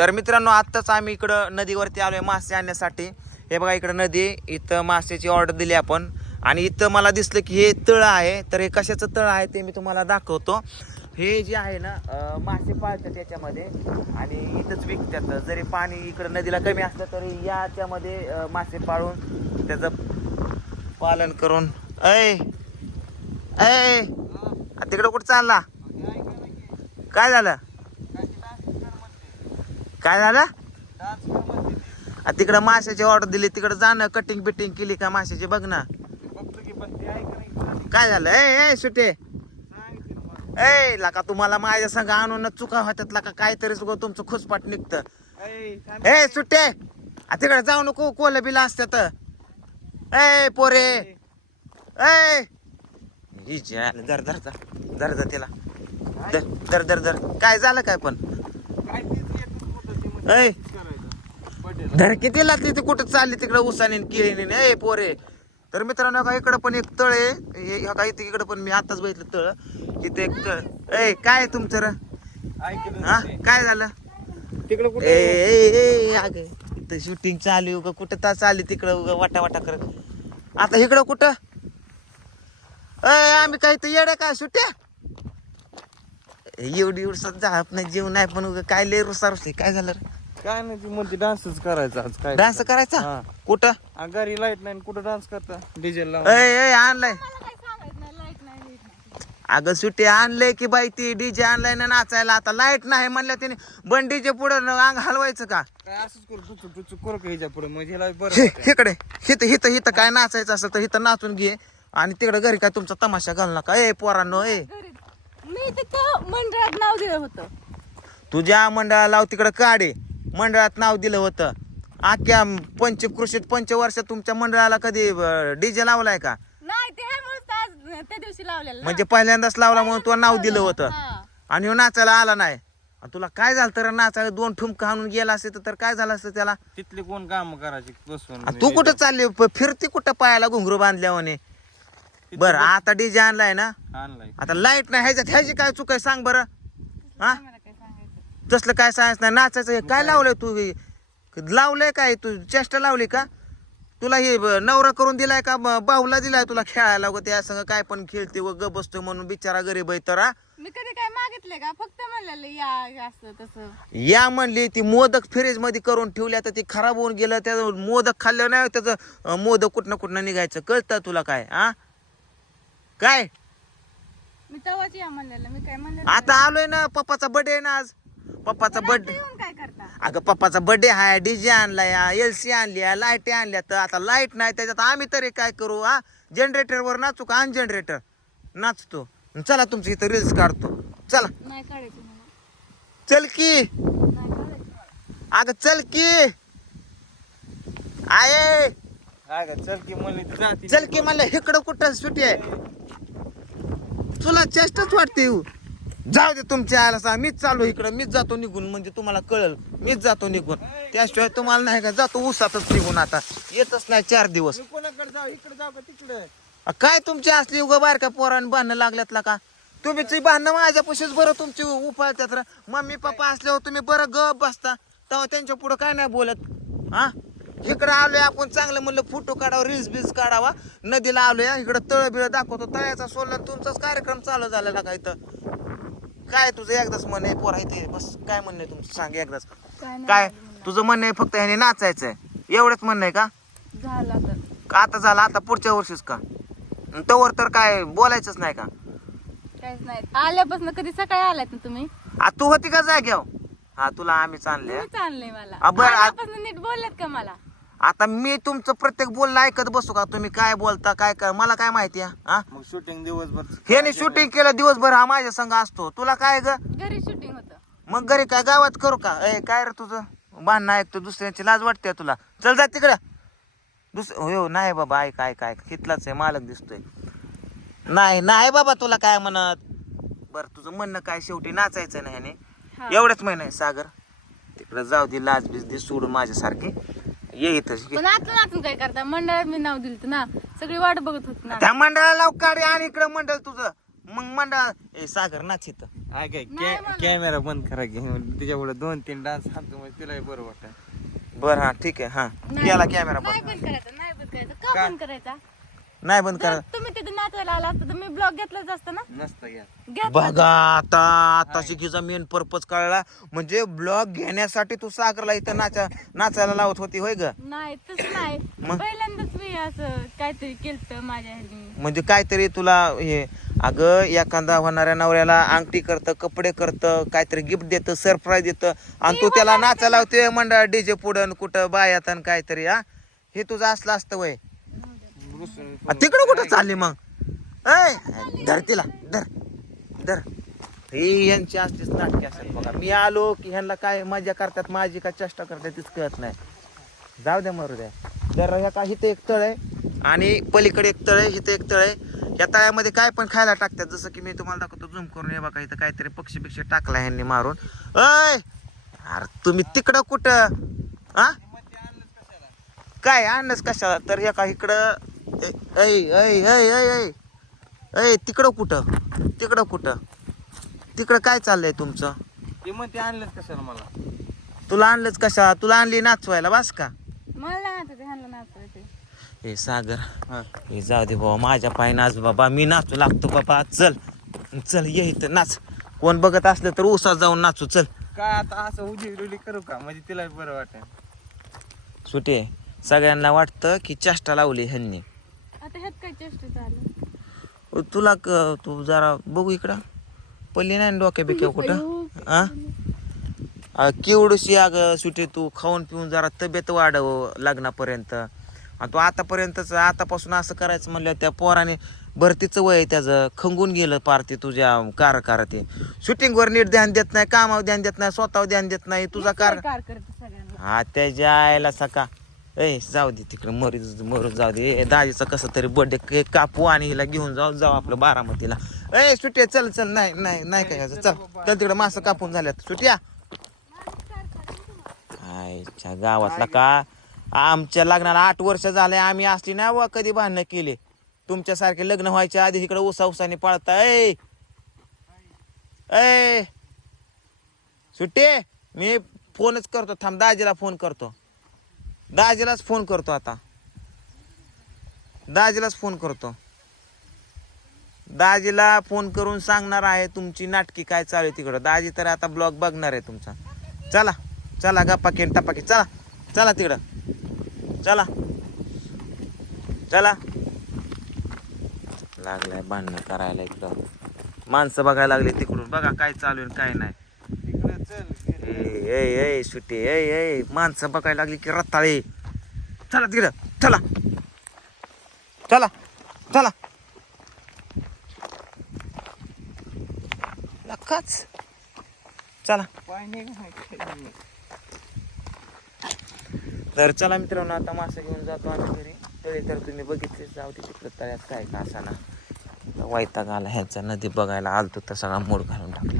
तर मित्रांनो आत्ताच आम्ही इकडं नदीवरती आलो आहे मासे आणण्यासाठी. हे बघा इकडं नदी इथं मासेची ऑर्डर दिली आपण. आणि इथं मला दिसलं की हे तळ आहे. तर हे कशाचं तळ आहे ते मी तुम्हाला दाखवतो. हे जे आहे ना मासे पाळतात याच्यामध्ये आणि इथंच विकतात. जरी पाणी इकडं नदीला कमी असलं तरी याच्यामध्ये मासे पाळून त्याचं पालन करून. ऐ ऐ तिकडं कुठं चालला? काय झालं? काय झालं? तिकडं माशाची ऑर्डर दिली तिकडं जाणं कटिंग बिटिंग केली का माशाची? बघ ना. काय झालं? ए ए सुटे. ए लाका तुम्हाला माझ्या संग आणून चुका होत्यात लाका काहीतरी तुमचं खुसपाट निघतं. ए सुट्टे आ, तिकडे जाऊ नको कोल बिला असत्यात. ए पोरे. ए. ही जी आहे, धर धर धर धर धर तिला. धर धर धर. काय झालं काय पण? ऐ. धर किती लागली ती कुठं चालली तिकडे उसाने केळीने ए पोरे. तर मित्रांनो का इकडं पण एक तळ आहे. हे काही इकडं पण मी आताच बघितलं तळ. इथे एक तळ. ए काय तुमचं र? हा? काय झालं? तिकडे ए कुठे ए ए अग. इथं शूटिंग चालू उगा. कुठं तास आली तिकडं उगा वाटा वाटा करत. आता इकडं कुठं? ए आम्ही काही तर येड्या का? सुट्या? एवढी एवढी जात नाही जीव नाही पण उगा काय लय रुसा रुसली काय झालं रे? काय नाही ती म्हणते डान्सच करायचा आज काय डान्स करायचा? हा. कुठं? आ, घरी लाइट नाही कुठं डान्स करता? डिझेल ए लावून. ए आणलाय. मला काही सांगायचं नाही लाइट नाही नीट नाही. अगं सुट्टी आणलंय की बाई ती डीजे आणलाय ना नाचायला. आता लाइट नाही म्हणल्या तिने. बन डीजे पुढे अंग हलवायचं का? काय असंच करू टुचू टुचू करू का ह्याच्या पुढे? ह्याला बरं हे- वाटेल. हिकडे. हिथं हिथं हिथं काय नाचायचं असेल तर हिथं नाचून घे. आणि तिकडे घरी काय तुमचा तमाशा घाल नका. ए पोरांनो ए. घरी मी तिथं मंडळात नाव दिलं होतं. तुझ्या मंडळाला लाव तिकडं काढे मंडळात नाव दिलं होतं. अख्ख्या पंचकृषीत पंचवर्षात तुमच्या मंडळाला कधी डीजे लावलाय का? नाही ते ह्यामुळेच आज त्या दिवशी लावलेलं ना. म्हणजे पहिल्यांदाच लावला म्हणून तुला नाव दिलं होतं. हा. आणि ह्यो नाचायला आला नाही. आणि तुला काय झालं तर नाचायला दोन ठुमकं आणून गेला असते तर काय झालं असतं त्याला? तिथली कोण काम करायची बसून? आणि तू कुठं चालली? प- फिरती कुठं पायाला घुंगरू बांधल्यावाने बरं आता डीजे आणलाय ना? आणलाय. आता लाइट नाही ह्याच्यात ह्याची काय चूक आहे? सांग बरं. हा? तसलं काय सायन्स नाही नाचायचं हे काय लावलंय तू हे? लावलंय काय? तू चेष्टा लावली का? तुला हे ब- नवरा करून दिलाय का? ब- बाहुला दिलाय तुला खेळायला व त्या संग काय पण खेळते व ग बसतोय म्हणून बिचारा गरीब आहे तर. हा? मी कधी काय मागितले का? फक्त म्हणलेलं या असं तसं. या म्हणली ती मोदक फ्रीजमध्ये करून ठेवल्या तर ती खराब होऊन गेलं त्याचं मोदक खाल्लं नाही त्याचं अं, मोदक कुठनं कुठनं निघायचं? कळतं तुला काय हा? काय? मी तेव्हाच या म्हणलेलं मी काय म्हणलं आता आलोय ना पप्पाचा बर्थडे आहे ना आज. पप्पाचा बर्थडे येऊन काय करता? अगं पप्पाचा बर्थडे आहे डीजे आणलाय एल सी आणली लाईटी आणल्या तर. आता लाइट नाही त्याच्यात आम्ही तरी काय करू हा? जनरेटरवर नाचू का? अन जनरेटर नाचतो. चला तुमच्या इथं रील्स काढतो. चला. नाही काढायचं मला. चल की. नाही काढायचं. मला. अगं चल की. आहे चल की म्हणली ती जाती. चल की मला. इकडं कुठं सुटी आहे? तुला चेष्टाच वाटते येऊ. जाऊ दे तुमच्या आला सांग. मीच चालू इकडं मीच जातो निघून म्हणजे तुम्हाला कळल. मीच जातो निघून. त्याशिवाय तुम्हाला नाही का जातो उसातच निघून आता. येतच नाही चार दिवस. मी कोणाकडे जाऊ? इकडे जाऊ का तिकडे? अ, काय तुमची असली उगा बारक्या पोरानं भांडणं लागल्यात का? तुम्ही ती भांडणं माझ्या पशीच बरं तुमची उपाळत्यात रे. मम्मी पप्पा असल्यावर तुम्ही बरं गप बसता. तेव्हा त्यांच्या पुढं काय नाही बोलत. हा? इकडं आलोय आपण चांगलं म्हणलं फोटो काढावा रील्स बिल्स काढावा. नदीला आलोय इकडं तळ बिळ दाखवतो तळ्याचा सोडला तुमचाच कार्यक्रम चालू झालेला का इथं? काय तुझं एकदाच म्हण आहे पोरा इथे बस काय म्हणणं आहे तुमचं? सांग एकदाच. काय. तुझं म्हणणं आहे फक्त ह्याने नाचायचंय. एवढंच म्हणणं आहे का? झालं आता. का आता झालं? आता पुढच्या वर्षीच का? अन तवर तर काय बोलायचंच नाही का? काहीच नाही. आल्यापासून कधी सकाळी आलात ना तुम्ही? आ तू होती का जाग्यावर? हा तुला आम्हीच आणले तुम्हीच आणलंय मला. आ, बरं, आ- आल्यापासून नीट बोललात का मला? आता मी तुमचं प्रत्येक बोलणं ऐकत बसू का? तुम्ही काय बोलता काय काय मला काय माहिती आहे, हा? मग शूटिंग दिवसभर. ह्याने शूटिंग केलं दिवसभर हा माझ्या संघ असतो. तुला काय ग? घरी शूटिंग होतं. मग घरी काय? गावात करू का? ए काय रे तुझं? भांडणं ऐकतो दुसऱ्याची लाज वाटते तुला? चल जा तिकडं. दुस हो नाही बाबा ऐक ऐक ऐक. हितलाच आहे मालक दिसतोय. नाही नाही बाबा तुला काय म्हणत? बरं तुझं म्हणणं काय शेवटी? नाचायचं ना ह्याने. हा. एवढंच महिना आहे सागर. तिकडं जाऊ दे लाज बीज दे सोडून माझ्यासारखी. ये इथं पण आता नाचून काय करता? मंडळात मी नाव दिलं ना. सगळी वाट बघत होती ना. त्या मंडळाला लाव काढे आणि इकडं मंडळ तुझं. मग मंडळ ए सागर नाच इथं. काय काय नाही म्हणत. कॅमेरा बंद करा घे तिच्या पुढे दोन तीन डान्स हाणतो म्हणजे तिलाही बरं वाटत बरं हा ठीक आहे हा. नाही. केला कॅमेरा नाही बंद. बंद करायचा नाही बंद करायचा. का का? बंद करायचा? नाही बंद करा. तुम्ही तिथे नाचायला आला असता तर मी ब्लॉग घेतलाच असतं ना. नसतं घ्या घेतला बघा आता आता शिकीचा मेन पर्पज कळला. म्हणजे ब्लॉग घेण्यासाठी तू सागरला इथं नाचा नाचायला लावत होती होय ग? नाही तसं नाही. मग? पहिल्यांदाच मी असं काहीतरी केलं माझ्या ह्यानी. म्हणजे काहीतरी तुला हे अगं एखादा होणाऱ्या नवऱ्याला अंगठी करतं कपडे करतं काहीतरी गिफ्ट देतं सरप्राईज देतं आणि तू त्याला नाचायला लावते मंडळ डीजे पुढं कुठं बायात आणि काहीतरी हा? हे तुझं असलं असतं वय तिकडं कुठं चालली मग? ऐ धर तिला धर धर. ही यांची असतेच नाटके असेल बघा. मी आलो की ह्यांना काय मजा करतात माझी काय चेष्टा करतात तीच कळत नाही. जाऊ द्या मरू द्या तर ह्या का इथे एक तळ आहे. आणि पलीकडे एक तळ आहे इथे एक तळ आहे. या तळ्यामध्ये काय पण खायला टाकतात. जसं की मी तुम्हाला दाखवतो झूम करून हे बघा इथं काहीतरी पक्षी बिक्षी टाकला ह्यांनी मारून. अय अरे तुम्ही तिकडं कुठं? हा काय आणच कशाला? तर हे का इकडं ऐ ऐ ऐ ऐ ऐ ऐ तिकडं कुठं? तिकडं कुठं? तिकडं काय चाललंय तुमचं? ते मग ते आणलं कशाला मला? तुला आणलंच कशा? तुला आणली नाचवायला बस का? मला ह्यांना हे सागर हा. हे जाऊ दे बाबा माझ्या पाय नाच बाबा मी नाचू लागतो बाबा. चल चल ये इथं नाच. कोण बघत असलं तर उसात जाऊन नाचू चल. काय आता असं उजी करू का? म्हणजे तिला बरं वाटेल. सुटे सगळ्यांना वाटतं की चेष्टा लावली ह्यांनी. आता ह्यात काय चेष्टा चालू तुला क- तू जरा बघू इकडं. पल्ली नाही डोक्या बिक्या कुठं? हा अ, केवढीशी अग सुटे तू. खाऊन पिऊन जरा तब्येत वाढव लग्नापर्यंत. आणि तू आतापर्यंतच आतापासून असं करायचं म्हणलं त्या पोराने भरतीचं वय आहे त्याचं. खंगून गेलं पार ते तुझ्या कार कार ते शूटिंगवर नीट ध्यान देत नाही कामावर ध्यान देत नाही स्वतःवर ध्यान देत नाही. तुझा कार कार करते सगळ्यांना हा त्याच्या आयला सका. ए जाऊ दे तिकडं मरू मरू जाऊ दे. ए, दाजीचा कसं तरी बर्थडे कापू आणि हिला घेऊन जाऊ जाऊ आपलं बारामतीला. ए सुट्या चल चल नाही नाही नाही काय करायचं. चल. चल तिकडं मासं कापून झाल्यात. सुट्या? आईच्या गावातला का? आमच्या लग्नाला आठ वर्ष झाले आम्ही असली ना व कधी भांडणं केले. तुमच्यासारखे लग्न व्हायच्या आधी इकडे उसा उसाने पळता ए! ए! सुट्टे मी फोनच करतो थांब दाजीला फोन करतो. दाजीलाच फोन करतो आता. दाजीलाच फोन करतो. दाजीला फोन करून सांगणार आहे तुमची नाटकी काय चालू आहे तिकडं. दाजी तर आता ब्लॉग बघणार आहे तुमचा. चला चला गप्पा टपाकी चला चला तिकडं. चला चला. लागलाय भांडणं करायला इकडं माणसं बघायला लागली तिकडून. बघा काय चालू आहे काय नाही. ऐ ए सुट्टी ए माणसं बघायला लागली की रत्ताळे चला तिकडं चला. चला चला. नक्काच. चला. नाही तर चला मित्रांनो आता मासा घेऊन जातो आम्ही घरी. तरी तर तुम्ही बघितले जाऊ तिथे तिकडं काय का असा ना वैताग आला ह्याचा नदी बघायला आलतो तर सगळा मूड घालून टाकला.